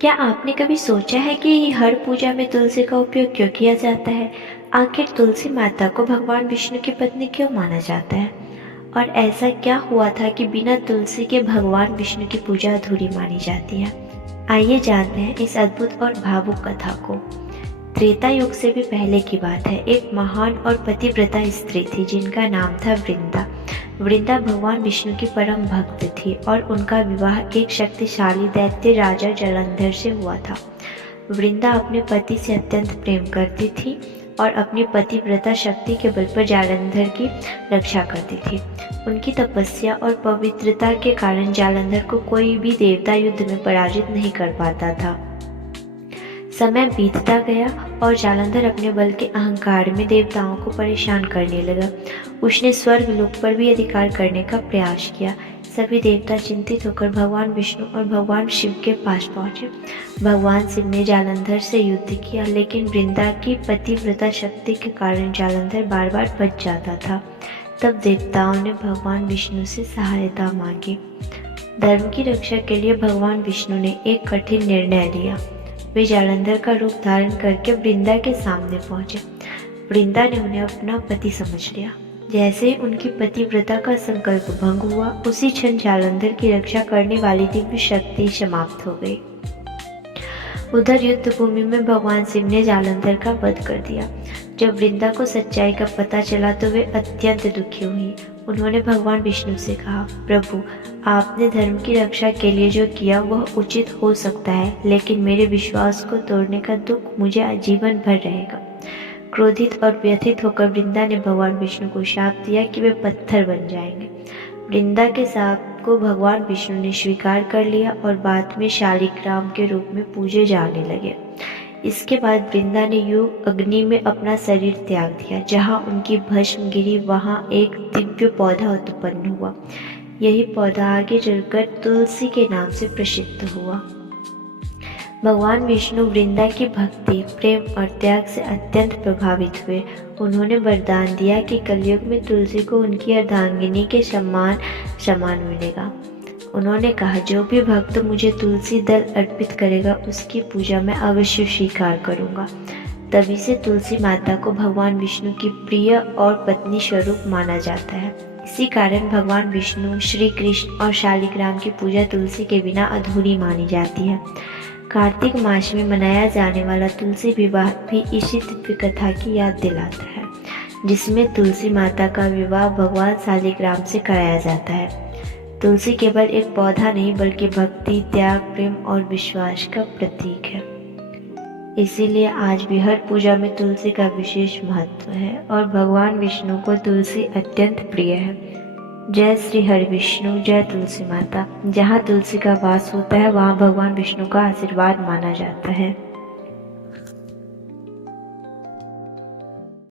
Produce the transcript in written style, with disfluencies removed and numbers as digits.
क्या आपने कभी सोचा है कि हर पूजा में तुलसी का उपयोग क्यों किया जाता है? आखिर तुलसी माता को भगवान विष्णु की पत्नी क्यों माना जाता है? और ऐसा क्या हुआ था कि बिना तुलसी के भगवान विष्णु की पूजा अधूरी मानी जाती है? आइए जानते हैं इस अद्भुत और भावुक कथा को। त्रेता युग से भी पहले की बात है। एक महान और पतिव्रता स्त्री थी जिनका नाम था वृंदा। वृंदा भगवान विष्णु की परम भक्त थी और उनका विवाह एक शक्तिशाली दैत्य राजा जालंधर से हुआ था। वृंदा अपने पति से अत्यंत प्रेम करती थी और अपनी पतिव्रता शक्ति के बल पर जालंधर की रक्षा करती थी। उनकी तपस्या और पवित्रता के कारण जालंधर को कोई भी देवता युद्ध में पराजित नहीं कर पाता था। समय बीतता गया और जालंधर अपने बल के अहंकार में देवताओं को परेशान करने लगा। उसने स्वर्ग लोक पर भी अधिकार करने का प्रयास किया। सभी देवता चिंतित होकर भगवान विष्णु और भगवान शिव के पास पहुंचे। भगवान शिव ने जालंधर से युद्ध किया, लेकिन वृंदा की पतिव्रता शक्ति के कारण जालंधर बार बार बच जाता था। तब देवताओं ने भगवान विष्णु से सहायता मांगी। धर्म की रक्षा के लिए भगवान विष्णु ने एक कठिन निर्णय लिया। वे जालंधर का रूप धारण करके वृंदा के सामने पहुंचे। वृंदा ने उन्हें अपना पति समझ लिया। जैसे ही उनकी पतिव्रता का संकल्प भंग हुआ, उसी क्षण जालंधर की रक्षा करने वाली दिव्य शक्ति समाप्त हो गई। उधर युद्ध भूमि में भगवान शिव ने जालंधर का वध कर दिया। जब वृंदा को सच्चाई का पता चला तो वे अत्यंत दुखी हुई। उन्होंने भगवान विष्णु से कहा, प्रभु, आपने धर्म की रक्षा के लिए जो किया वह उचित हो सकता है, लेकिन मेरे विश्वास को तोड़ने का दुख मुझे आजीवन भर रहेगा। क्रोधित और व्यथित होकर वृंदा ने भगवान विष्णु को शाप दिया कि वे पत्थर बन जाएंगे। वृंदा के शाप को भगवान विष्णु ने स्वीकार कर लिया और बाद में शालिग्राम के रूप में पूजे जाने लगे। इसके बाद वृंदा ने योग अग्नि में अपना शरीर त्याग दिया। जहाँ उनकी भस्म गिरी वहाँ एक दिव्य पौधा उत्पन्न हुआ। यही पौधा आगे चलकर तुलसी के नाम से प्रसिद्ध हुआ। भगवान विष्णु वृंदा की भक्ति, प्रेम और त्याग से अत्यंत प्रभावित हुए। उन्होंने वरदान दिया कि कलयुग में तुलसी को उनकी अर्धांगिनी के समान मिलेगा। उन्होंने कहा, जो भी भक्त मुझे तुलसी दल अर्पित करेगा उसकी पूजा मैं अवश्य स्वीकार करूंगा। तभी से तुलसी माता को भगवान विष्णु की प्रिय और पत्नी स्वरूप माना जाता है। इसी कारण भगवान विष्णु, श्री कृष्ण और शालिग्राम की पूजा तुलसी के बिना अधूरी मानी जाती है। कार्तिक मास में मनाया जाने वाला तुलसी विवाह भी इसी दिव्य कथा की याद दिलाता है, जिसमें तुलसी माता का विवाह भगवान शालिग्राम से कराया जाता है। तुलसी केवल एक पौधा नहीं बल्कि भक्ति, त्याग, प्रेम और विश्वास का प्रतीक है। इसीलिए आज भी हर पूजा में तुलसी का विशेष महत्व है और भगवान विष्णु को तुलसी अत्यंत प्रिय है। जय श्री हरि विष्णु, जय तुलसी माता। जहाँ तुलसी का वास होता है वहाँ भगवान विष्णु का आशीर्वाद माना जाता है।